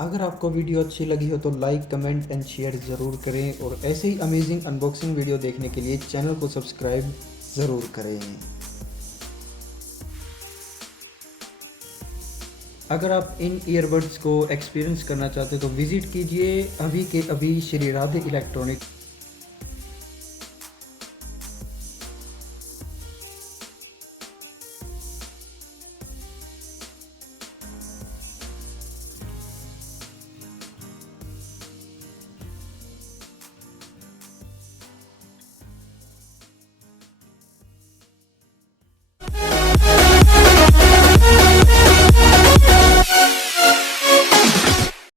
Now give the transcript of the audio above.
अगर आपको वीडियो अच्छी लगी हो तो लाइक, कमेंट एंड शेयर ज़रूर करें और ऐसे ही अमेजिंग अनबॉक्सिंग वीडियो देखने के लिए चैनल को सब्सक्राइब ज़रूर करें। अगर आप इन ईयरबड्स को एक्सपीरियंस करना चाहते हैं तो विज़िट कीजिए अभी के अभी श्री राधे इलेक्ट्रॉनिक